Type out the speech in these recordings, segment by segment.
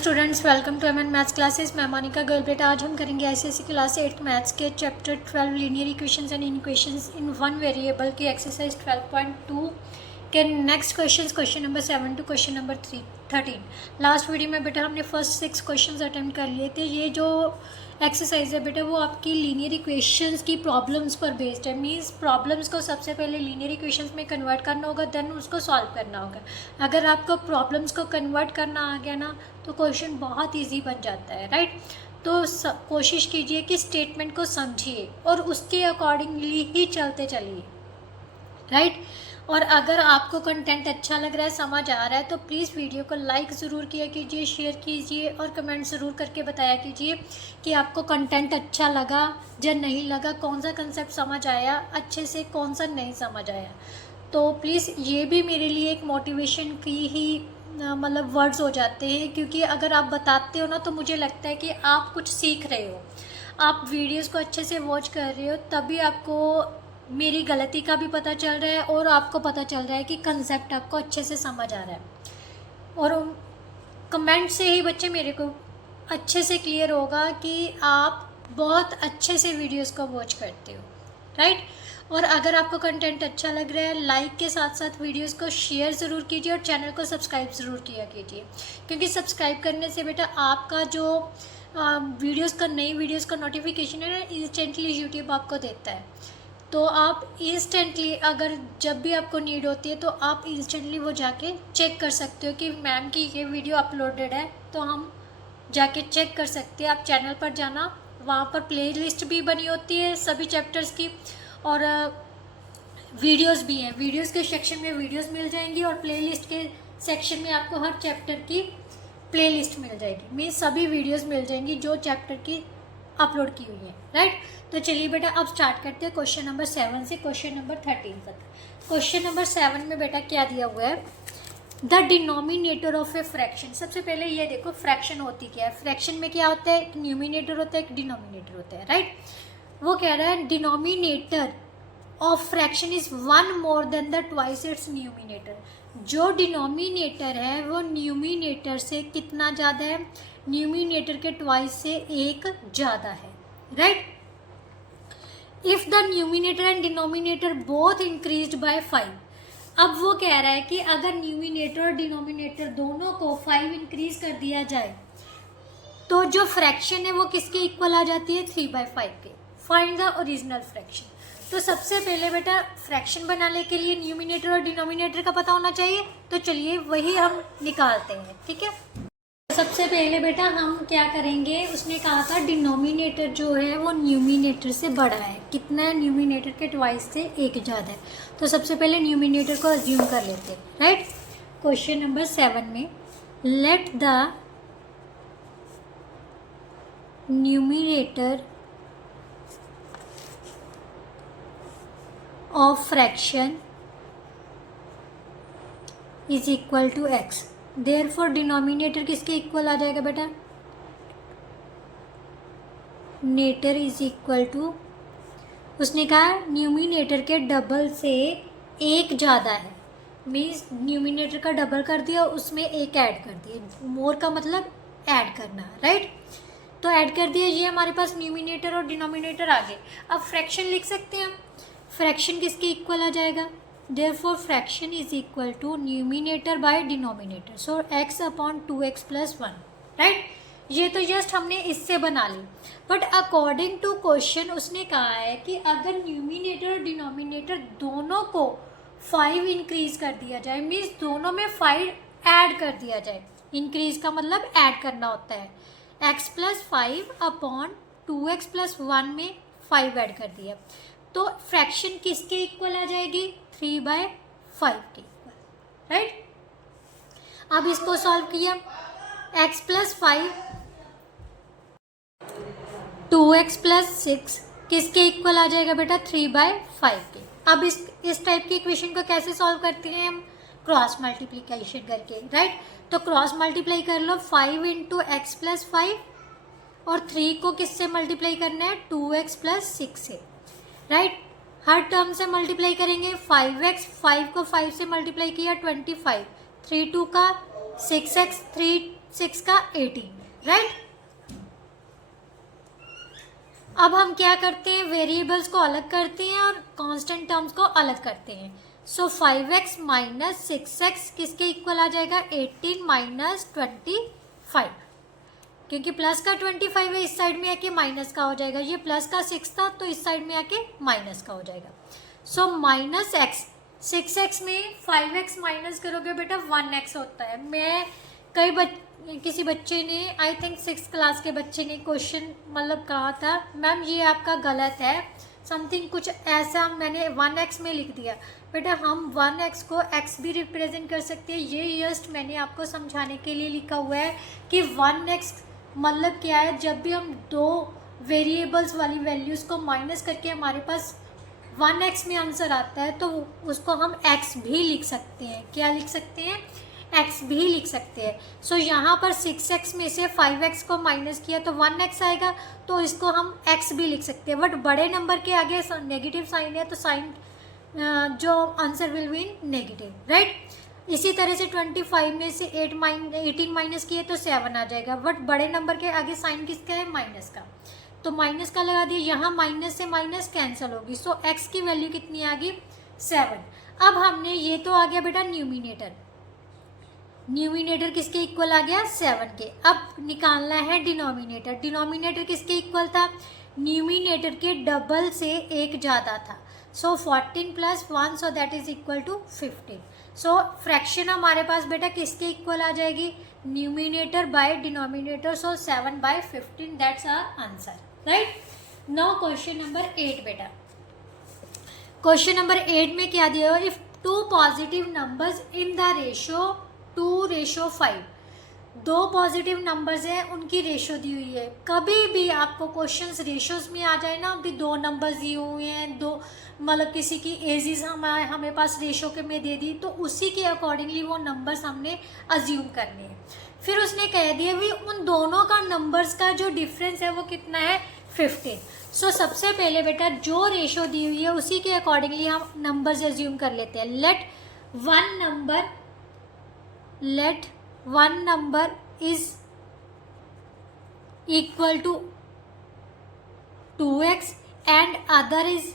Students, welcome to MN maths classes. मैं मोनिका गर्ल। बेटा आज हम करेंगे आईसीएसई क्लास 8 मैथ्स के chapter 12 linear equations and equations in one variable की एक्सरसाइज 12.2 के next question number 7 to question number 13। Last video में बेटा हमने फर्स्ट 6 क्वेश्चंस अटेम्प्ट कर लिए थे। ये जो एक्सरसाइज है बेटा वो आपकी लीनियर इक्वेशंस की प्रॉब्लम्स पर बेस्ड है। मींस प्रॉब्लम्स को सबसे पहले लीनियर इक्वेशंस में कन्वर्ट करना होगा, देन उसको सॉल्व करना होगा। अगर आपको प्रॉब्लम्स को कन्वर्ट करना आ गया ना तो क्वेश्चन बहुत इजी बन जाता है, राइट। तो कोशिश कीजिए कि स्टेटमेंट को समझिए और उसके अकॉर्डिंगली ही चलते चलिए, राइट। और अगर आपको कंटेंट अच्छा लग रहा है, समझ आ रहा है, तो प्लीज़ वीडियो को लाइक ज़रूर किया कीजिए, शेयर कीजिए और कमेंट ज़रूर करके बताया कीजिए कि आपको कंटेंट अच्छा लगा या नहीं लगा, कौन सा कंसेप्ट समझ आया अच्छे से, कौन सा नहीं समझ आया। तो प्लीज़ ये भी मेरे लिए एक मोटिवेशन की ही मतलब वर्ड्स हो जाते हैं, क्योंकि अगर आप बताते हो ना तो मुझे लगता है कि आप कुछ सीख रहे हो, आप वीडियोस को अच्छे से वॉच कर रहे हो, तभी आपको मेरी गलती का भी पता चल रहा है और आपको पता चल रहा है कि कंसेप्ट आपको अच्छे से समझ आ रहा है। और कमेंट से ही बच्चे मेरे को अच्छे से क्लियर होगा कि आप बहुत अच्छे से वीडियोस को वॉच करते हो, राइट। और अगर आपको कंटेंट अच्छा लग रहा है, लाइक के साथ साथ वीडियोस को शेयर ज़रूर कीजिए और चैनल को सब्सक्राइब ज़रूर किया कीजिए, क्योंकि सब्सक्राइब करने से बेटा आपका जो वीडियोस का नई वीडियोस का नोटिफिकेशन है ना, इंस्टेंटली यूट्यूब आपको देता है। तो आप इंस्टेंटली अगर जब भी आपको नीड होती है तो आप इंस्टेंटली वो जाके चेक कर सकते हो कि मैम की ये वीडियो अपलोडेड है, तो हम जाके चेक कर सकते हैं। आप चैनल पर जाना, वहाँ पर प्लेलिस्ट भी बनी होती है सभी चैप्टर्स की, और वीडियोस भी हैं। वीडियोस के सेक्शन में वीडियोस मिल जाएंगी और प्लेलिस्ट के सेक्शन में आपको हर चैप्टर की प्लेलिस्ट मिल जाएगी। मीन्स सभी वीडियोस मिल जाएंगी जो चैप्टर की अपलोड की हुई है, राइट। तो चलिए बेटा अब स्टार्ट करते हैं क्वेश्चन नंबर 7 से क्वेश्चन नंबर 13 तक। क्वेश्चन नंबर 7 में बेटा क्या दिया हुआ है, the denominator of a fraction. सबसे पहले ये देखो फ्रैक्शन होती क्या है। फ्रैक्शन में क्या होता है, एक न्यूमिनेटर होता है, एक डिनोमिनेटर होता है, राइट। वो कह रहा है denominator of fraction is one more than the twice its numerator. जो डिनोमिनेटर है वो न्यूमिनेटर से कितना ज़्यादा है, न्यूमिनेटर के ट्वाइस से एक ज़्यादा है, right. If the numerator and denominator both increased by 5। अब वो कह रहा है कि अगर न्यूमिनेटर और डिनोमिनेटर दोनों को 5 इंक्रीज कर दिया जाए तो जो फ्रैक्शन है वो किसके इक्वल आ जाती है, 3/5 के। Find the original fraction. तो सबसे पहले बेटा फ्रैक्शन बनाने के लिए न्यूमिनेटर और डिनोमिनेटर का पता होना चाहिए, तो चलिए वही हम निकालते हैं, ठीक है। सबसे पहले बेटा हम क्या करेंगे, उसने कहा था डिनोमिनेटर जो है वो न्यूमिनेटर से बड़ा है। कितना है, न्यूमिनेटर के ट्वाइस से एक ज़्यादा है। तो सबसे पहले न्यूमिनेटर को अज्यूम कर लेते हैं, राइट। क्वेश्चन नंबर 7 में let the numerator of fraction is equal to x. Therefore denominator किसके इक्वल आ जाएगा बेटा, नेटर इज इक्वल टू, उसने कहा न्यूमिनेटर के डबल से एक ज़्यादा है। मीन्स न्यूमिनेटर का डबल कर दिया, उसमें एक ऐड कर दिया। मोर का मतलब ऐड करना, राइट। तो ऐड कर दिया, ये हमारे पास न्यूमिनेटर और डिनोमिनेटर आ गए। अब फ्रैक्शन लिख सकते हैं हम। फ्रैक्शन किसके इक्वल आ जाएगा, therefore fraction is equal to numerator by denominator, so x upon 2x plus 1, right। ये तो जस्ट हमने इससे बना ली, बट अकॉर्डिंग टू क्वेश्चन उसने कहा है कि अगर न्यूमिनेटर और डिनोमिनेटर दोनों को 5 इंक्रीज कर दिया जाए, मीन्स दोनों में 5 ऐड कर दिया जाए। इंक्रीज का मतलब ऐड करना होता है। x plus 5 upon 2x plus 1 में 5 ऐड कर दिया, तो फ्रैक्शन किसके इक्वल आ जाएगी, 3/5 के इक्वल, राइट। अब इसको सॉल्व किया, x प्लस 5 2x प्लस 6 किसके इक्वल आ जाएगा बेटा, 3/5 के। अब इस टाइप की इक्वेशन को कैसे सॉल्व करते हैं हम, क्रॉस मल्टीप्लिकेशन करके, राइट। तो क्रॉस मल्टीप्लाई कर लो, 5 इंटू एक्स प्लस 5 और 3 को किससे मल्टीप्लाई करना है, 2x प्लस 6 से, राइट। हर टर्म से मल्टीप्लाई करेंगे। 5x, 5 को 5 से मल्टीप्लाई किया 25, 3 2 का 6x, 3 6 का 18, राइट। अब हम क्या करते हैं, वेरिएबल्स को अलग करते हैं और कांस्टेंट टर्म्स को अलग करते हैं। सो 5x माइनस 6x किसके इक्वल आ जाएगा, 18 माइनस 25, क्योंकि प्लस का 25 है, इस साइड में आके माइनस का हो जाएगा। ये प्लस का 6 था तो इस साइड में आके माइनस का हो जाएगा। सो माइनस एक्स, 6x में 5x माइनस करोगे बेटा 1x होता है। मैं किसी बच्चे ने, आई थिंक 6th क्लास के बच्चे ने क्वेश्चन मतलब कहा था, मैम ये आपका गलत है, समथिंग कुछ ऐसा मैंने 1x में लिख दिया। बेटा हम 1x को x भी रिप्रेजेंट कर सकते हैं, ये जस्ट मैंने आपको समझाने के लिए लिखा हुआ है कि 1x मतलब क्या है। जब भी हम दो वेरिएबल्स वाली वैल्यूज़ को माइनस करके हमारे पास 1x में आंसर आता है तो उसको हम x भी लिख सकते हैं। क्या लिख सकते हैं, x भी लिख सकते हैं। सो यहाँ पर 6x में से 5x को माइनस किया तो 1x आएगा, तो इसको हम x भी लिख सकते हैं। बट बड़े नंबर के आगे नेगेटिव साइन है तो साइन जो answer will be negative, right. इसी तरह से 25 में से 18 माइनस किए तो 7 आ जाएगा। बट बड़े नंबर के आगे साइन किसका है, माइनस का, तो माइनस का लगा दिया। यहाँ माइनस से माइनस कैंसिल होगी। सो x की वैल्यू कितनी आ गई, 7। अब हमने ये तो आ गया बेटा न्यूमिनेटर, न्यूमिनेटर किसके इक्वल आ गया, 7 के। अब निकालना है डिनोमिनेटर। डिनोमिनेटर किसके इक्वल था, न्यूमिनेटर के डबल से एक ज़्यादा था। So 14 plus 1 so that is equal to 15। So fraction हमारे पास बेटा किसके इक्वल आ जाएगी, numerator by denominator. So 7/15 that's our answer, right. Now question number 8 बेटा। क्वेश्चन नंबर 8 में क्या दिया, if two positive numbers in the ratio 2:5, दो पॉजिटिव नंबर्स हैं उनकी रेशो दी हुई है। कभी भी आपको क्वेश्चंस रेशोज में आ जाए ना, अभी दो नंबर्स दिए हुए हैं, दो मतलब किसी की एजेस हमें पास रेशो के में दे दी, तो उसी के अकॉर्डिंगली वो नंबर्स हमने अज्यूम करने हैं। फिर उसने कह दिया भी उन दोनों का नंबर्स का जो डिफरेंस है वो कितना है, 15। सो सबसे पहले बेटा जो रेशो दी हुई है उसी के अकॉर्डिंगली हम नंबर्स अज्यूम कर लेते हैं। Let one number is equal to 2x and other is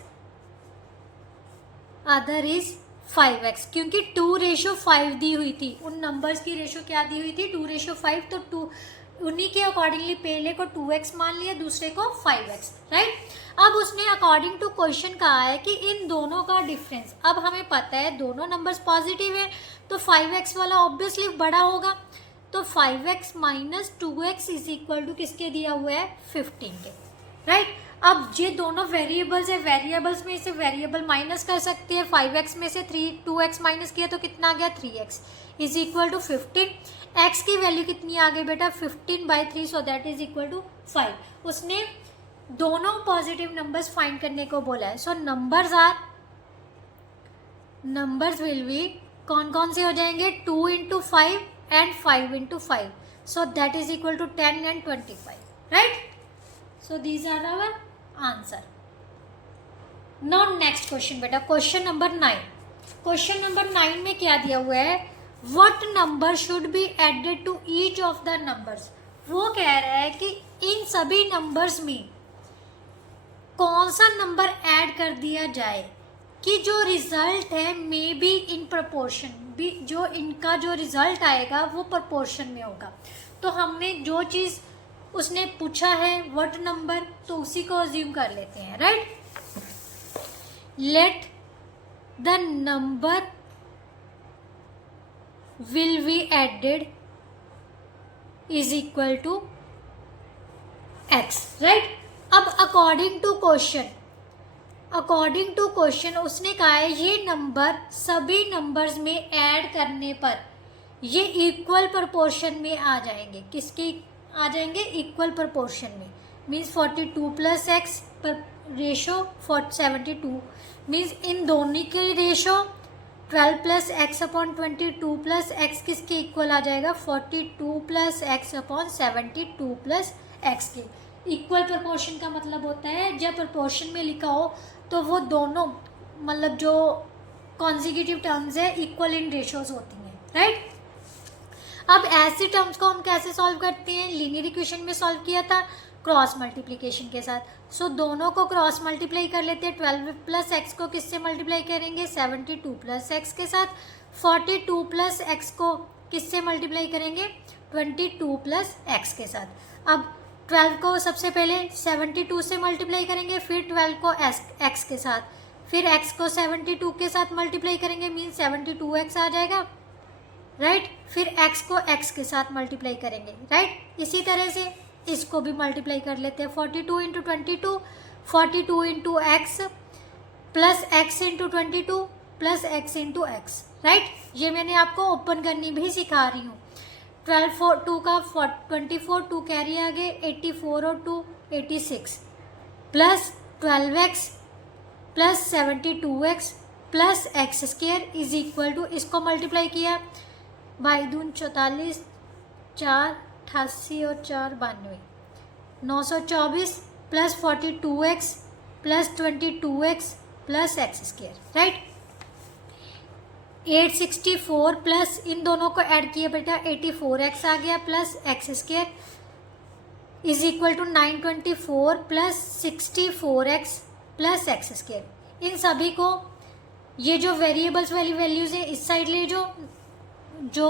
5x, क्योंकि 2:5 दी हुई थी। उन नंबर्स की रेशो क्या दी हुई थी, 2:5, तो 2 उन्हीं के अकॉर्डिंगली पहले को 2x मान लिया, दूसरे को 5x, राइट। अब उसने अकॉर्डिंग टू क्वेश्चन कहा है कि इन दोनों का डिफरेंस, अब हमें पता है दोनों नंबर्स पॉजिटिव है तो 5x वाला ऑब्वियसली बड़ा होगा, तो 5x minus 2x is equal to किसके दिया हुआ है, 15 के, राइट। अब ये दोनों वेरिएबल्स है, वेरिएबल्स में से वेरिएबल माइनस कर सकते हैं। 5x में से 2x माइनस किया तो कितना आ गया, 3x is equal to 15। x की वैल्यू कितनी आ गई बेटा, 15/3 so that is equal to 5। उसने दोनों पॉजिटिव नंबर्स फाइंड करने को बोला है। सो नंबर्स विल बी कौन कौन से हो जाएंगे, 2 × 5 and 5 × 5, so that is equal to 10 and 25, right. So these are our answer. Now next question बेटा, क्वेश्चन नंबर 9। क्वेश्चन नंबर 9 में क्या दिया हुआ है, what number should be added to each of the numbers. वो कह रहा है कि इन सभी नंबर्स में कौन सा नंबर ऐड कर दिया जाए कि जो रिजल्ट है मे बी इन प्रपोर्शन, भी जो इनका जो रिजल्ट आएगा वो प्रपोर्शन में होगा। तो हमने जो चीज़ उसने पूछा है व्हाट नंबर, तो उसी को अज्यूम कर लेते हैं, right. Let the number will be added is equal to x, right। अब according to question उसने कहा है ये नंबर सभी नंबर्स में ऐड करने पर ये इक्वल प्रोपोर्शन में आ जाएंगे। किसके आ जाएंगे, इक्वल प्रोपोर्शन में, मीन्स 42 + x पर रेशो 72, मीन्स इन दोनों के रेशो 12 + x/22 + x किसके इक्वल आ जाएगा, 42 + x/72 + x के इक्वल प्रोपोर्शन का मतलब होता है जब प्रोपोर्शन में लिखा हो तो वो दोनों मतलब जो कॉन्जिक्यूटिव टर्म्स है इक्वल इन रेशोज होती हैं, राइट। अब ऐसे टर्म्स को हम कैसे सॉल्व करते हैं? लीनियर इक्वेशन में सॉल्व किया था क्रॉस मल्टीप्लिकेशन के साथ। सो दोनों को क्रॉस मल्टीप्लाई कर लेते हैं। 12 प्लस एक्स को किससे मल्टीप्लाई करेंगे? 72 प्लस एक्स के साथ। 42 प्लस एक्स को किससे मल्टीप्लाई करेंगे? 22 प्लस एक्स के साथ। अब 12 को सबसे पहले 72 से मल्टीप्लाई करेंगे, फिर 12 को एक्स के साथ, फिर x को 72 के साथ मल्टीप्लाई करेंगे, मीन 72x आ जाएगा, राइट। फिर x को x के साथ मल्टीप्लाई करेंगे, राइट। इसी तरह से इसको भी मल्टीप्लाई कर लेते हैं। 42 into 22, 42 into x plus x into 22 plus x into x, right. ये मैंने आपको ओपन करनी भी सिखा रही हूँ। 12 2 का 24, 2 कैरी आ गए, 84 और 2 86 plus 12x plus 72x plus x square is equal to, इसको मल्टीप्लाई किया, बाई दून 44, 4 88 और 4 92, 924 plus 42x plus 22x plus x square, right. 864 plus इन दोनों को ऐड किया बेटा, 84x आ गया plus x square is equal to 924 plus 64x plus x square. इन सभी को, ये जो वेरिएबल्स वाली वैल्यूज़ है इस साइड ले जाओ, जो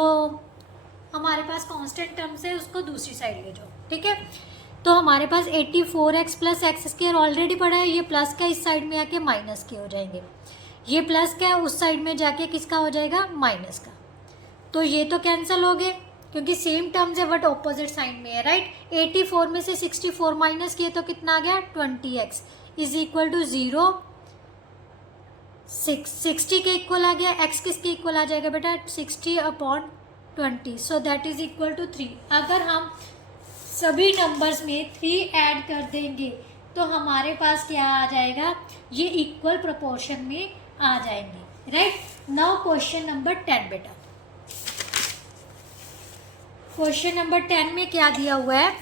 हमारे पास कांस्टेंट टर्म्स है उसको दूसरी साइड ले जाओ, ठीक है। तो हमारे पास 84x plus x square already पड़ा है, ये प्लस का इस साइड में आके माइनस के हो जाएंगे, ये प्लस का उस साइड में जाके किसका हो जाएगा? माइनस का। तो ये तो कैंसिल हो गए क्योंकि सेम टर्म्स है बट ऑपोजिट साइन में है, राइट। 84 में से 64 माइनस किए तो कितना आ गया? 20x is equal to 0। 60 के इक्वल आ गया, x किसके इक्वल आ जाएगा बेटा? 60/20, so that is equal to 3। अगर हम सभी नंबर्स में 3 ऐड कर देंगे तो हमारे पास क्या आ जाएगा? ये इक्वल प्रोपोर्शन में आ जाएंगे, राइट। नाउ क्वेश्चन नंबर 10 बेटा, क्वेश्चन नंबर 10 में क्या दिया हुआ है?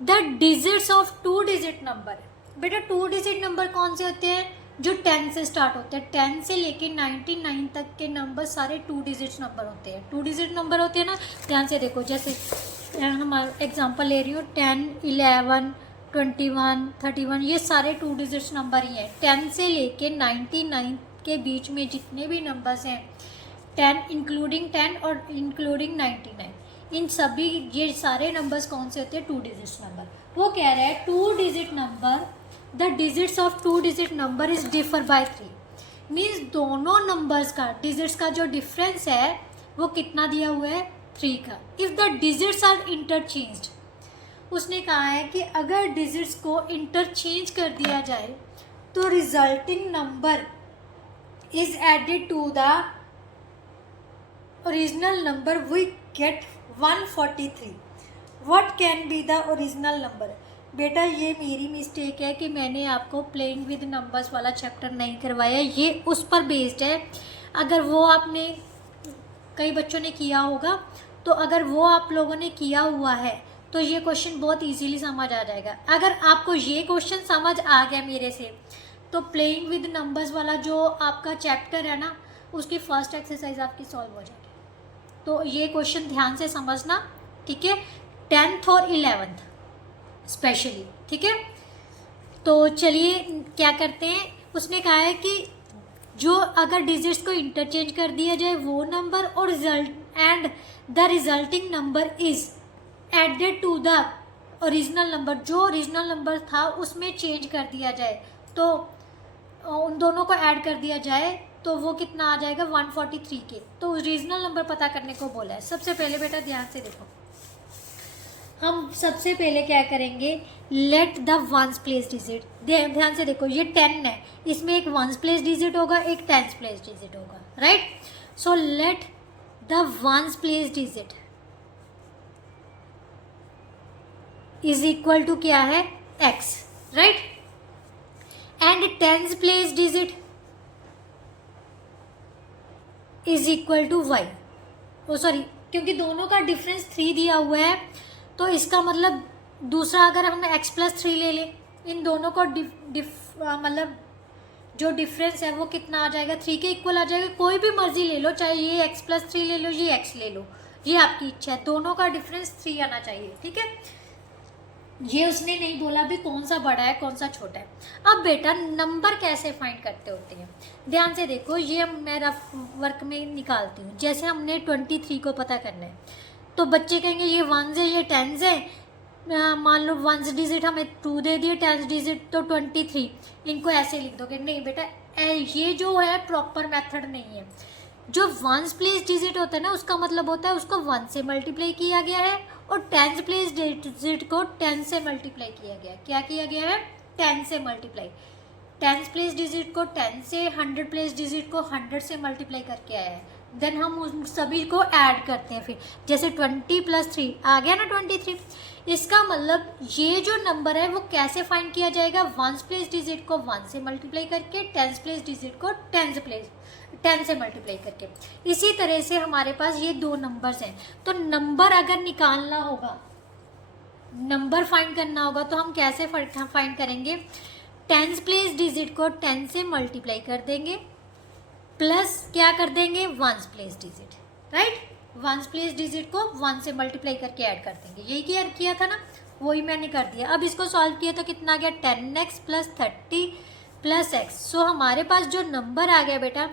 The digits of 2 digit number. बेटा 2 डिजिट नंबर कौन से होते हैं? जो 10 से स्टार्ट होते हैं। 10 से लेके 99 तक के नंबर सारे 2 डिजिट नंबर होते हैं। 2 डिजिट नंबर होते हैं ना, ध्यान से देखो, जैसे हम एग्जांपल ले रही हूँ 10, 11, 21, 31, ये सारे 2 डिजिट नंबर ही हैं। 10 से लेके 99 के बीच में जितने भी नंबर्स हैं, 10 इंक्लूडिंग 10 और इंक्लूडिंग 99, इन सभी ये सारे नंबर्स कौन से होते हैं? 2 डिजिट नंबर। वो कह रहा है 2 digit number, the digits of 2 digit number is differ by 3, means दोनों नंबर्स का डिजिट्स का जो डिफरेंस है वो कितना दिया हुआ है? 3 का। If the digits are interchanged, उसने कहा है कि अगर डिजिट्स को इंटरचेंज कर दिया जाए तो resulting number is added to the original number, we get 143। What can be the original number? बेटा ये मेरी मिस्टेक है कि मैंने आपको प्लेइंग विद नंबर्स वाला चैप्टर नहीं करवाया, ये उस पर बेस्ड है। अगर वो आपने, कई बच्चों ने किया होगा, तो अगर वो आप लोगों ने किया हुआ है तो ये क्वेश्चन बहुत इजीली समझ आ जाएगा। अगर आपको ये क्वेश्चन समझ आ गया मेरे से, तो प्लेइंग विद नंबर्स वाला जो आपका चैप्टर है ना, उसकी फर्स्ट एक्सरसाइज आपकी सॉल्व हो जाएगी। तो ये क्वेश्चन ध्यान से समझना, ठीक है, 10th और 11th स्पेशली, ठीक है। तो चलिए क्या करते हैं, उसने कहा है कि जो अगर डिजिट्स को इंटरचेंज कर दिया जाए वो नंबर, और result and the resulting number is added to the original number, जो ओरिजिनल नंबर था उसमें चेंज कर दिया जाए, तो उन दोनों को ऐड कर दिया जाए तो वो कितना आ जाएगा? 143 के। तो ओरिजिनल नंबर पता करने को बोला है। सबसे पहले बेटा ध्यान से देखो, हम सबसे पहले क्या करेंगे? Late the ones place digit, ध्यान से देखो, ये 10 है, इसमें एक वंस प्लेस डिजिट होगा, एक टेंस प्लेस डिजिट होगा, right. So let the ones place digit is equal to क्या है? x, right. And tens place digit is equal to y, oh sorry, क्योंकि दोनों का डिफरेंस 3 दिया हुआ है, तो इसका मतलब दूसरा अगर हम x + 3 ले लें, इन दोनों को मतलब जो डिफरेंस है वो कितना आ जाएगा? 3 के इक्वल आ जाएगा। कोई भी मर्जी ले लो, चाहे ये x + 3 ले लो, ये x ले लो, ये आपकी इच्छा है, दोनों का डिफरेंस 3 आना चाहिए, ठीक है। ये उसने नहीं बोला भी कौन सा बड़ा है कौन सा छोटा है। अब बेटा नंबर कैसे फाइंड करते होते हैं, ध्यान से देखो, ये मैं रफ वर्क में निकालती हूँ। जैसे हमने 23 को पता करना है, तो बच्चे कहेंगे ये 1s है ये 10s है, मान लो 1s डिजिट हमें 2 दे दिए, 10s डिजिट तो 23, इनको ऐसे लिख दोगे। नहीं बेटा, ये जो है प्रॉपर मेथड नहीं है। जो 1s प्लेस डिजिट होता है ना, उसका मतलब होता है उसको 1 से मल्टीप्लाई किया गया है, और 10s प्लेस डिजिट को 10 से मल्टीप्लाई किया गया है। क्या किया गया है? 10 से मल्टीप्लाई। 10s प्लेस डिजिट को 10 से, 100 प्लेस डिजिट को 100 से मल्टीप्लाई करके आया है। देन हम उन सभी को ऐड करते हैं। फिर जैसे 20 + 3 आ गया ना 23। इसका मतलब ये जो नंबर है वो कैसे फाइंड किया जाएगा? 1s प्लेस डिजिट को 1 से मल्टीप्लाई करके, 10s प्लेस डिजिट को 10 से मल्टीप्लाई करके। इसी तरह से हमारे पास ये दो नंबर्स हैं, तो नंबर अगर निकालना होगा, नंबर फाइंड करना होगा, तो हम कैसे फाइंड करेंगे? 10s प्लेस डिजिट को 10 से मल्टीप्लाई कर देंगे, प्लस क्या कर देंगे? 1s place digit, right. 1s place digit को 1 से मल्टीप्लाई करके ऐड कर देंगे। यही किया था ना, वही मैंने कर दिया। अब इसको सॉल्व किया तो कितना आ गया? 10x + 30 + x। सो हमारे पास जो नंबर आ गया बेटा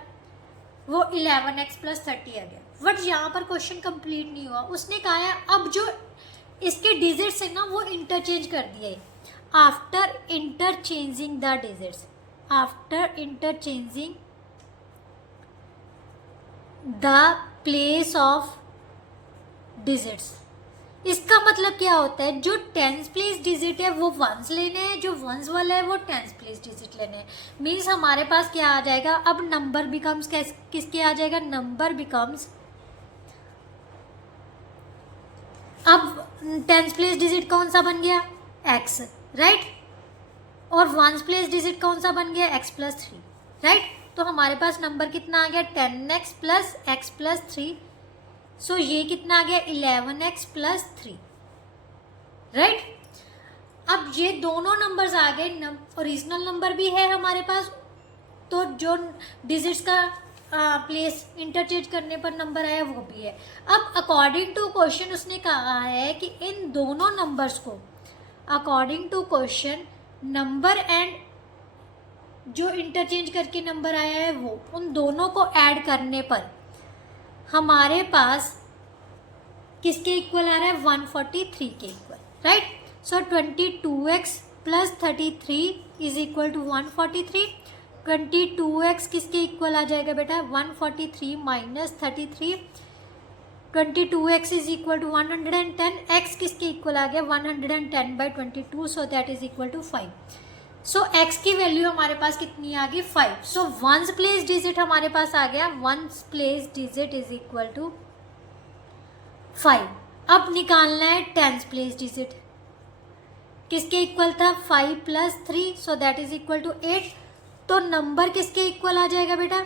वो 11x + 30 आ गया। बट यहाँ पर क्वेश्चन कंप्लीट नहीं हुआ। उसने कहा है अब जो इसके डिजिट्स है ना वो इंटरचेंज कर दिए। After interchanging the digits, after interchanging the place of digits. इसका मतलब क्या होता है? जो 10s प्लेस डिजिट है वो 1s लेने हैं, जो 1s वाला है वो 10s प्लेस डिजिट लेने हैं। मीन्स हमारे पास क्या आ जाएगा? अब नंबर बिकम्स किसके आ जाएगा? नंबर बिकम्स, अब 10s प्लेस डिजिट कौन सा बन गया? x, right. और 1s प्लेस डिजिट कौन सा बन गया? x + 3, right. तो हमारे पास नंबर कितना आ गया? 10x + x + 3। सो ये कितना आ गया? 11x + 3, right. अब ये दोनों नंबर्स आ गए, ओरिजिनल नंबर भी है हमारे पास, तो जो डिजिट्स का प्लेस इंटरचेंज करने पर नंबर आया वो भी है। अब अकॉर्डिंग टू क्वेश्चन उसने कहा है कि इन दोनों नंबर्स को, according to question, number and जो इंटरचेंज करके नंबर आया है वो, उन दोनों को ऐड करने पर हमारे पास किसके इक्वल आ रहा है? 143 के इक्वल, राइट। सो 22x + 33 = 143। 22x किसके इक्वल आ जाएगा बेटा? 143 - 33। 22x = 110। x किसके इक्वल आ गया? 110/22, so that is equal to 5। So x की वैल्यू हमारे पास कितनी आ गई? 5। सो 1s प्लेस डिजिट हमारे पास आ गया, 1s place digit is equal to 5। अब निकालना है 10s प्लेस डिजिट, किसके इक्वल था? 5 + 3, so that is equal to 8। तो नंबर किसके इक्वल आ जाएगा बेटा?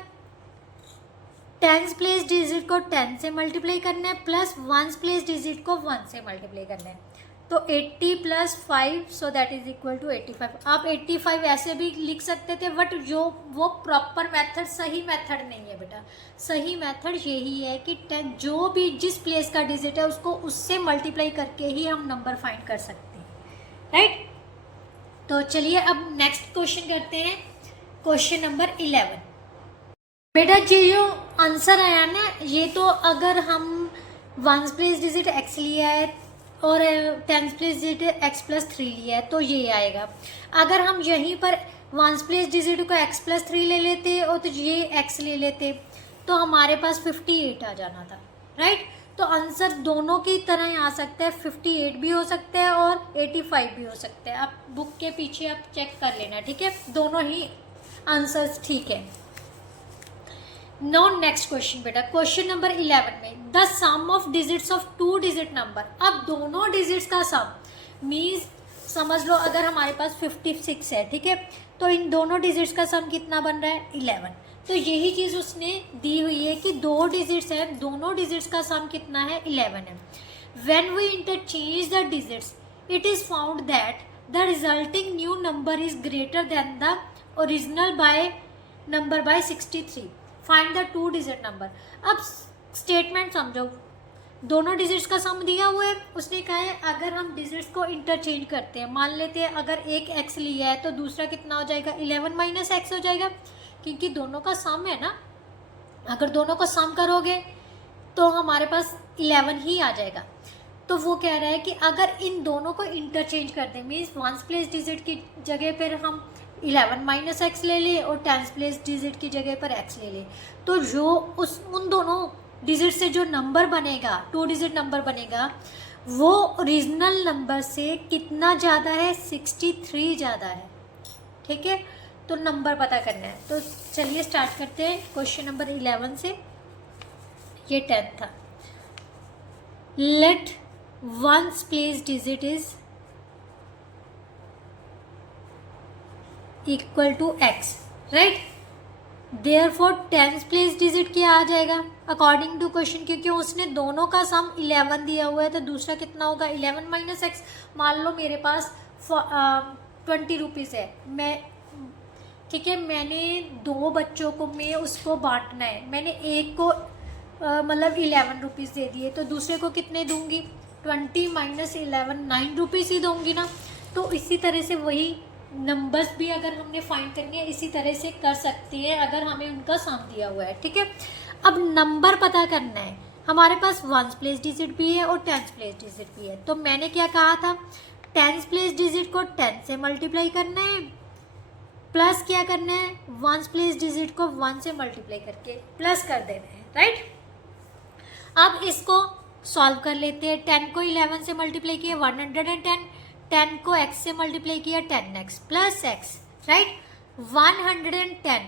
10s प्लेस डिजिट को 10 से मल्टीप्लाई करना है, प्लस 1s प्लेस डिजिट को 1 से मल्टीप्लाई करना है। तो 80 + 5, so that is equal to 85। आप 85 ऐसे भी लिख सकते थे, बट जो वो प्रॉपर मेथड, सही मेथड नहीं है बेटा। सही मेथड यही है कि 10 जो भी जिस प्लेस का डिजिट है उसको उससे मल्टीप्लाई करके ही हम नंबर फाइंड कर सकते हैं, राइट। तो चलिए अब नेक्स्ट क्वेश्चन करते हैं, क्वेश्चन नंबर 11। बेटा ये जो आंसर आया ना, ये तो अगर हम 1s प्लेस डिजिट x लिया है और 10s प्लेस डिजिट x + 3 लिया है तो ये आएगा। अगर हम यहीं पर 1s प्लेस डिजिट को x + 3 ले लेते और तो ये x ले लेते तो हमारे पास 58 आ जाना था, राइट। तो आंसर दोनों की तरह आ सकता है, 58 भी हो सकता है और 85 भी हो सकता है। आप बुक के पीछे आप चेक कर लेना, ठीक है, दोनों ही आंसर्स ठीक है। नो नेक्स्ट क्वेश्चन बेटा, क्वेश्चन नंबर 11 में the sum of digits of 2 digit number. अब दोनों डिजिट्स का सम मीन्स समझ लो अगर हमारे पास 56 है, ठीक है, तो इन दोनों डिजिट्स का सम कितना बन रहा है? 11। तो यही चीज़ उसने दी हुई है कि 2 डिजिट्स हैं, दोनों डिजिट्स का सम कितना है? 11 है। When we interchange the digits it is found that the resulting new number is greater than the original number by 63। Find the 2 digit number. अब स्टेटमेंट समझो, दोनों डिजिट्स का सम दिया हुआ है। उसने कहा है अगर हम डिजिट्स को इंटरचेंज करते हैं, मान लेते हैं अगर एक x लिया है तो दूसरा कितना हो जाएगा, 11 माइनस एक्स हो जाएगा, क्योंकि दोनों का सम है ना। अगर दोनों को सम करोगे तो हमारे पास 11 ही आ जाएगा। तो वो कह रहा है कि अगर इन दोनों को इंटरचेंज कर दें, मीन्स वंस प्लेस डिजिट की जगह पर हम 11 माइनस एक्स ले लें और टेंस प्लेस डिजिट की जगह पर x ले लें, तो जो उन दोनों डिजिट से जो नंबर बनेगा, 2 डिजिट नंबर बनेगा, वो ओरिजिनल नंबर से कितना ज़्यादा है, 63 ज़्यादा है। ठीक है, तो नंबर पता करना है। तो चलिए स्टार्ट करते हैं क्वेश्चन नंबर 11 से। ये 10 था। Let ones place digit is equal to x, right. Therefore tens place digit क्या आ जाएगा अकॉर्डिंग टू क्वेश्चन, क्योंकि उसने दोनों का सम 11 दिया हुआ है, तो दूसरा कितना होगा, 11 माइनस एक्स। मान लो मेरे पास 20 रुपीज़ है, मैं ठीक है, मैंने 2 बच्चों को मैं उसको बांटना है, मैंने एक को मतलब 11 रुपीज़ दे दिए, तो दूसरे को कितने दूंगी, 20 माइनस 11, 9 रुपीज़ ही दूंगी ना। तो इसी तरह से वही नंबर्स भी अगर हमने फाइंड करनी है इसी तरह से कर सकते हैं अगर हमें उनका सम दिया हुआ है। ठीक है, अब नंबर पता करना है। हमारे पास वंस प्लेस डिजिट भी है और टेंस प्लेस डिजिट भी है। तो मैंने क्या कहा था, टेंस प्लेस डिजिट को 10 से मल्टीप्लाई करना है, प्लस क्या करना है, वंस प्लेस डिजिट को 1 से मल्टीप्लाई करके प्लस कर देना है, राइट। अब इसको सॉल्व कर लेते हैं। 10 को 11 से मल्टीप्लाई किया 110, 10 को x से मल्टीप्लाई किया 10x plus x, right. 110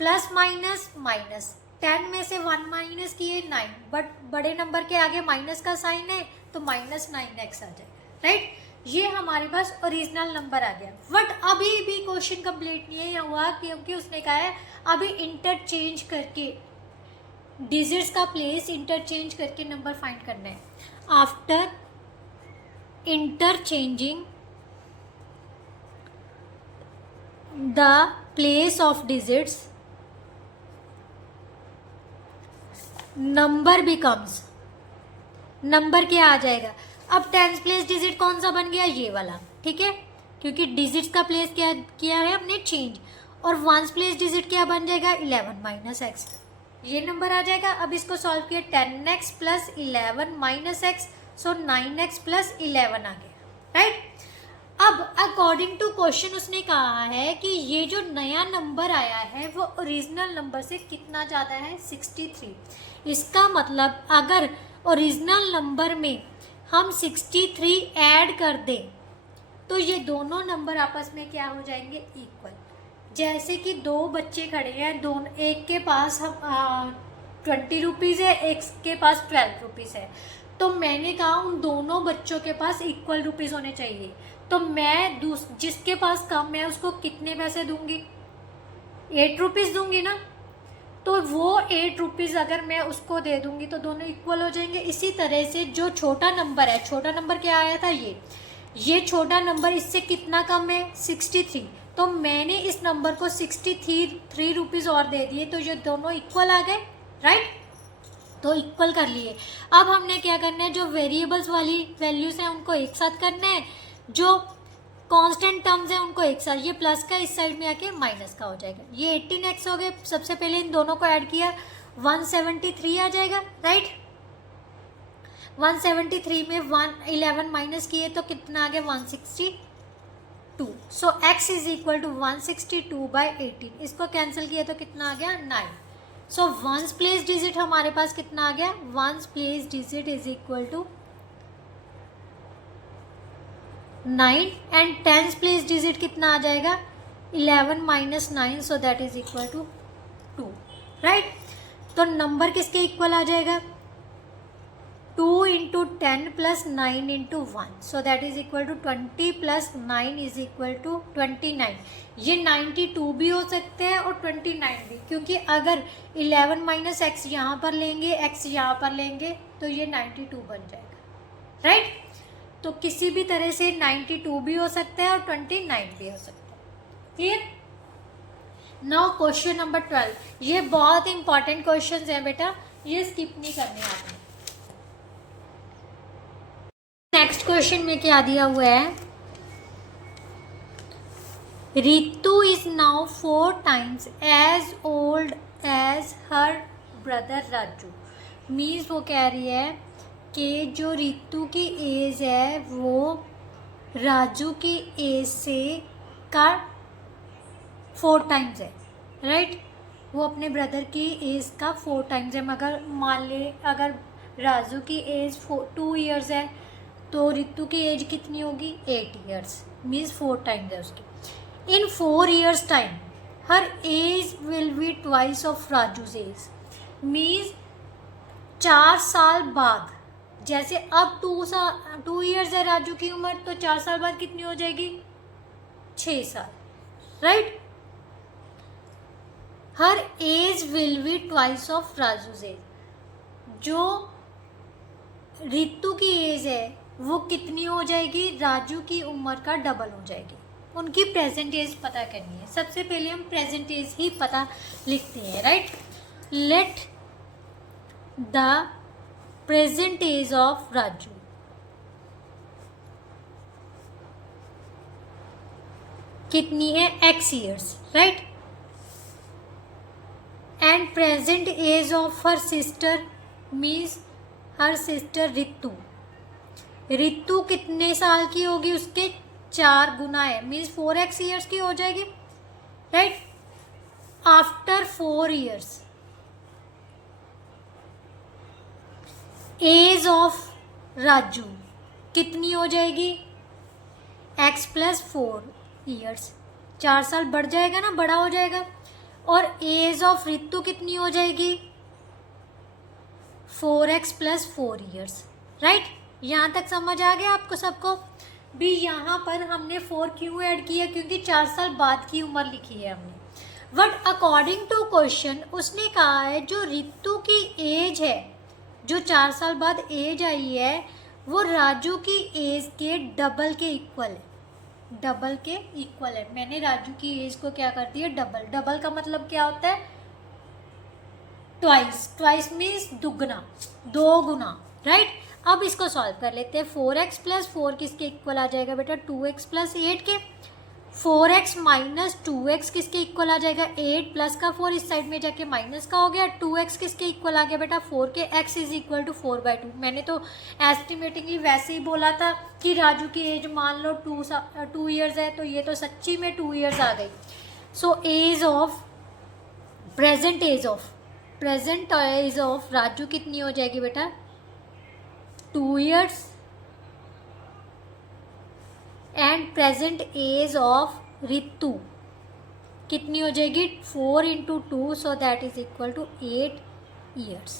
plus minus minus, 10 में से 1 माइनस किए 9, बट बड़े नंबर के आगे माइनस का साइन है तो माइनस 9x आ जाएगा, राइट। ये हमारे पास ओरिजिनल नंबर आ गया। बट अभी भी क्वेश्चन कंप्लीट नहीं हुआ, क्योंकि उसने कहा है अभी इंटरचेंज करके डिजिट्स का प्लेस इंटरचेंज करके नंबर फाइंड करना है। After interchanging the place of digits, number becomes, number क्या आ जाएगा। अब टेंस प्लेस डिजिट कौन सा बन गया, ये वाला, ठीक है, क्योंकि डिजिट्स का प्लेस क्या किया है हमने, चेंज। और वंस प्लेस डिजिट क्या बन जाएगा, 11 माइनस एक्स, ये नंबर आ जाएगा। अब इसको सॉल्व किया 10x प्लस 11 माइनस एक्स, सो 9x प्लस 11 आ गया, राइट। अब अकॉर्डिंग टू क्वेश्चन उसने कहा है कि ये जो नया नंबर आया है वो ओरिजिनल नंबर से कितना ज़्यादा है, 63। इसका मतलब अगर ओरिजिनल नंबर में हम 63 ऐड कर दें तो ये दोनों नंबर आपस में क्या हो जाएंगे, इक्वल। जैसे कि 2 बच्चे खड़े हैं, दोनों, एक के पास हम 20 रुपीज़ है, एक के पास 12 रुपीज़ है, तो मैंने कहा उन दोनों बच्चों के पास इक्वल रुपीज़ होने चाहिए। तो मैं जिसके पास कम है उसको कितने पैसे दूंगी, 8 रुपीज़ दूंगी ना। तो वो 8 रुपीज़ अगर मैं उसको दे दूंगी तो दोनों इक्वल हो जाएंगे। इसी तरह से जो छोटा नंबर है, छोटा नंबर क्या आया था, ये छोटा नंबर इससे कितना कम है, 63, तो मैंने इस नंबर को 63 रुपीज़ और दे दिए, तो ये दोनों इक्वल आ गए, राइट। तो इक्वल कर लिए। अब हमने क्या करना है, जो वेरिएबल्स वाली वैल्यूज़ हैं उनको एक साथ करना है, जो कांस्टेंट टर्म्स हैं उनको एक साथ, ये प्लस का इस साइड में आके माइनस का हो जाएगा। ये 18x हो गए, सबसे पहले इन दोनों को ऐड किया 173 आ जाएगा, राइट। 173 में 11 माइनस किए तो कितना आ गया, 162। सो x इज इक्वल टू 162/18, इसको कैंसिल किया तो कितना आ गया, 9। सो वंस प्लेस डिजिट हमारे पास कितना आ गया, ones place digit is equal to 9 and tens place digit कितना आ जाएगा, 11 minus 9, so that is equal to 2, right. तो नंबर किसके इक्वल आ जाएगा, 2 into 10 plus 9 into 1, so that is equal to 20 plus 9 is equal to 29। ये 92 भी हो सकते हैं और 29 भी, क्योंकि अगर 11 माइनस एक्स यहाँ पर लेंगे, एक्स यहाँ पर लेंगे तो ये 92 बन जाएगा, राइट। तो किसी भी तरह से 92 भी हो सकता है और 29 भी हो सकता है, क्लियर। नाउ क्वेश्चन नंबर 12, ये बहुत इंपॉर्टेंट क्वेश्चन है बेटा, ये स्किप नहीं करने आपने। नेक्स्ट क्वेश्चन में क्या दिया हुआ है, Ritu is now 4 times as old as her brother Raju. Means वो कह रही है कि जो रितु की एज है वो राजू की एज से का 4 times है, राइट। वो अपने ब्रदर की एज का 4 times है। मगर मान ले अगर राजू की एज 2 years है तो रितु की एज कितनी होगी, 8 years। मीन्स 4 times है उसकी। In 4 years time her age will be twice of Raju's age. Means 4 साल बाद, जैसे अब 2 years है राजू की उम्र, तो 4 साल बाद कितनी हो जाएगी, 6 साल, right. Her age will be twice of Raju's age. जो रितु की एज है वो कितनी हो जाएगी, राजू की उम्र का डबल हो जाएगी। उनकी प्रेजेंट एज पता करनी है। सबसे पहले हम प्रेजेंट एज ही पता लिखते हैं, right. Let the present age of Raju कितनी है, x years, right. And present age of her sister means her sister Ritu. Ritu कितने साल की होगी, उसके 4 गुना है। मीन्स 4x years की हो जाएगी, right. After 4 years age of Raju कितनी हो जाएगी, x + 4 years। 4 साल बढ़ जाएगा ना, बड़ा हो जाएगा। और एज ऑफ रितु कितनी हो जाएगी, 4x + 4 years, राइट। यहाँ तक समझ आ गया आपको सबको भी। यहाँ पर हमने 4 क्यों ऐड किया, क्योंकि 4 साल बाद की उम्र लिखी है हमने। बट अकॉर्डिंग टू क्वेश्चन उसने कहा है जो रितु की एज है, जो 4 साल बाद एज आई है, वो राजू की एज के डबल के इक्वल है। डबल के इक्वल है। मैंने राजू की एज को क्या कर दिया, डबल। डबल का मतलब क्या होता है, ट्वाइस। ट्वाइस मीन्स दुगना, 2 गुना, राइट। अब इसको सॉल्व कर लेते हैं। 4x + 4 किसके इक्वल आ जाएगा बेटा, 2x + 8 के। 4x - 2x किसके इक्वल आ जाएगा, 8 प्लस का 4 इस साइड में जाके माइनस का हो गया। 2x किसके इक्वल आ गया बेटा, 4 के। x = 4/2। मैंने तो एस्टिमेटिंगली वैसे ही बोला था कि राजू की एज मान लो 2 years है, तो ये तो सच्ची में 2 years आ गई। So present age of Raju कितनी हो जाएगी बेटा, 2 years। And present age of Ritu कितनी हो जाएगी, 4 × 2, so that is equal to 8 years।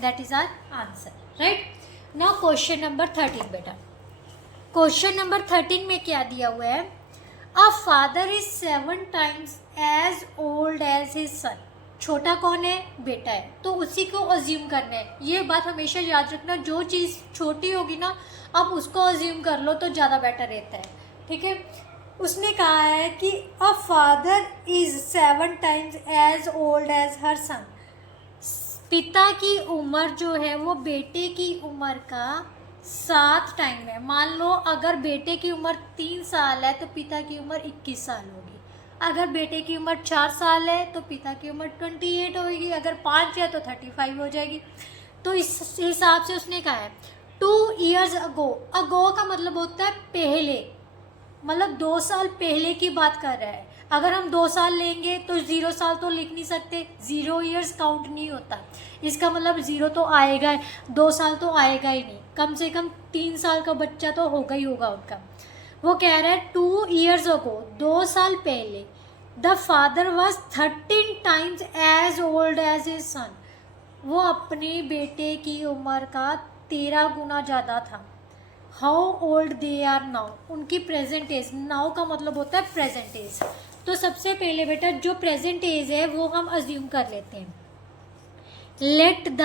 That is our answer, right. Now question number 13 बेटा। क्वेश्चन नंबर 13 में क्या दिया हुआ है, a father is 7 times as old as his son. छोटा कौन है, बेटा है, तो उसी को अज्यूम करना है। ये बात हमेशा याद रखना, जो चीज़ छोटी होगी ना अब उसको अज्यूम कर लो तो ज़्यादा बेटर रहता है, ठीक है। उसने कहा है कि a father is 7 times as old as her son. पिता की उम्र जो है वो बेटे की उम्र का 7 टाइम है। मान लो अगर बेटे की उम्र 3 साल है तो पिता की उम्र 21 साल होगी। अगर बेटे की उम्र 4 साल है तो पिता की उम्र 28 होगी। अगर 5 है तो 35 हो जाएगी। तो इस हिसाब से उसने कहा है 2 years ago। अगो का मतलब होता है पहले, मतलब 2 साल पहले की बात कर रहा है। अगर हम 2 साल लेंगे तो 0 साल तो लिख नहीं सकते, 0 years काउंट नहीं होता। इसका मतलब 0 तो आएगा, 2 साल तो आएगा ही नहीं। कम से कम 3 साल का बच्चा तो होगा ही होगा उनका। वो कह रहा है 2 years ago, 2 साल पहले, the father was 13 times as old as his son. वो अपने बेटे की उम्र का 13 गुना ज़्यादा था। How old they are now, उनकी प्रेजेंट एज। नाउ का मतलब होता है प्रेजेंट एज। तो सबसे पहले बेटा जो प्रेजेंट एज है वो हम अज्यूम कर लेते हैं। Let the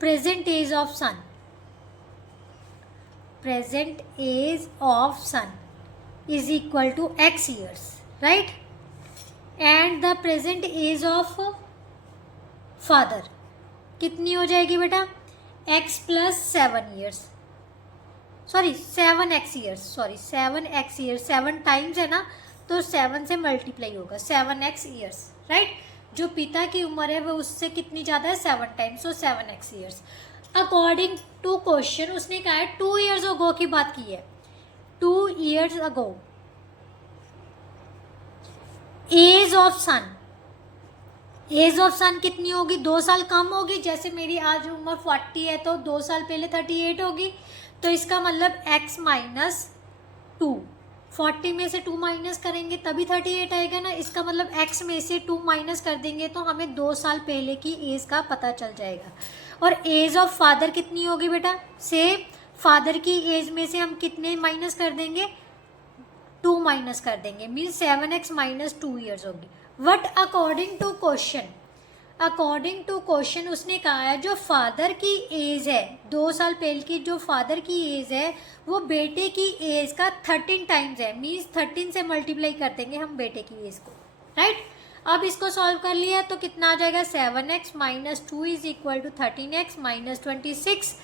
present age of son, present age of son is equal to x years, right. And the present age of father कितनी हो जाएगी बेटा, x + 7 years। Sorry 7x years, sorry 7x years, 7 times है ना, तो 7 से multiply होगा 7x years, right. जो पिता की उम्र है वो उससे कितनी ज़्यादा है, 7 times, so 7x years. According to question उसने कहा है 2 ईयर्स अगो की बात की है, 2 years ago age of son, age of son कितनी होगी, 2 साल कम होगी। जैसे मेरी आज उम्र 40 है तो 2 साल पहले 38 होगी, तो इसका मतलब x माइनस 2, 40 में से 2 माइनस करेंगे तभी 38 आएगा ना। इसका मतलब x में से 2 माइनस कर देंगे तो हमें 2 साल पहले की एज का पता चल जाएगा। और एज ऑफ फादर कितनी होगी बेटा, से फादर की एज में से हम कितने माइनस कर देंगे, 2 माइनस कर देंगे, मीन्स 7x माइनस 2 ईयर्स होगी। But according to question, according to question उसने कहा है जो फादर की एज है, 2 साल पहले की जो फादर की एज है वो बेटे की एज का 13 टाइम्स है, मीन्स 13 से मल्टीप्लाई कर देंगे हम बेटे की एज को, राइट। अब इसको सॉल्व कर लिया तो कितना आ जाएगा, 7x minus 2 is equal to 13x minus 26।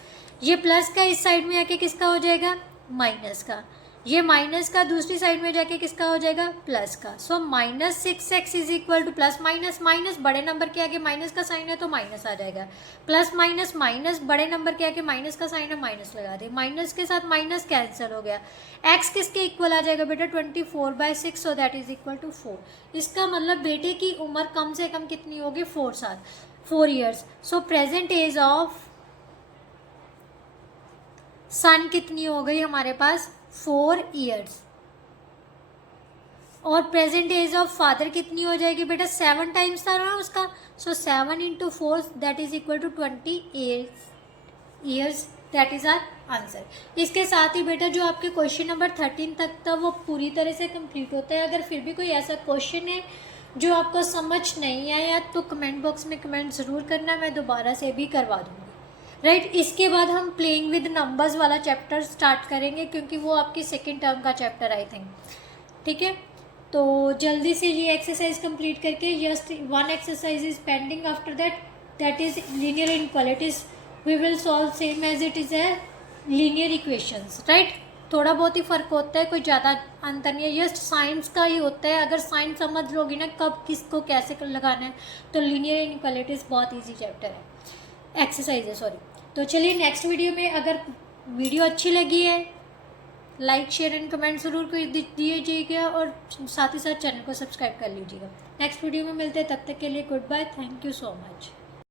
ये प्लस का इस साइड में आके किसका हो जाएगा, माइनस का, ये माइनस का दूसरी साइड में जाके किसका हो जाएगा, प्लस का। So minus 6x is equal two plus minus, minus बड़े नंबर के आगे माइनस का साइन है तो माइनस आ जाएगा, प्लस माइनस, माइनस बड़े नंबर के आगे माइनस का साइन है माइनस लगा दे, माइनस के साथ माइनस कैंसिल हो गया। x किसके इक्वल आ जाएगा बेटा, 24/6, so that is equal to 4। इसका मतलब बेटे की उम्र कम से कम कितनी होगी, 4 साल, 4 years. So present age of son कितनी हो गई हमारे पास, 4 ईयर्स। और प्रेजेंट एज ऑफ फादर कितनी हो जाएगी बेटा, 7 टाइम्स था ना उसका, so 7 × 4 that is equal to 28 years, that is our answer. इसके साथ ही बेटा जो आपके क्वेश्चन नंबर 13 तक था वो पूरी तरह से कंप्लीट होता है। अगर फिर भी कोई ऐसा क्वेश्चन है जो आपको समझ नहीं आया तो कमेंट बॉक्स में कमेंट ज़रूर करना, मैं दोबारा से भी करवा दूँगी, राइट। इसके बाद हम प्लेइंग विद नंबर्स वाला चैप्टर स्टार्ट करेंगे क्योंकि वो आपकी सेकेंड टर्म का चैप्टर आई थिंक, ठीक है। तो जल्दी से ये एक्सरसाइज कंप्लीट करके, just 1 exercise is pending after that is linear inequalities, we will solve same as it is a linear equations, right. थोड़ा बहुत ही फ़र्क होता है, कोई ज़्यादा अंतर नहीं है, जस्ट साइंस का ही होता है। अगर साइंस समझ लोगी ना कब किसको कैसे लगाना है, तो लीनियर इनक्वालिटीज़ बहुत ईजी चैप्टर है, एक्सरसाइज है, सॉरी। तो चलिए नेक्स्ट वीडियो में, अगर वीडियो अच्छी लगी है लाइक शेयर एंड कमेंट ज़रूर दीजिएगा और साथ ही साथ चैनल को सब्सक्राइब कर लीजिएगा। नेक्स्ट वीडियो में मिलते हैं, तब तक के लिए good bye, thank you so much.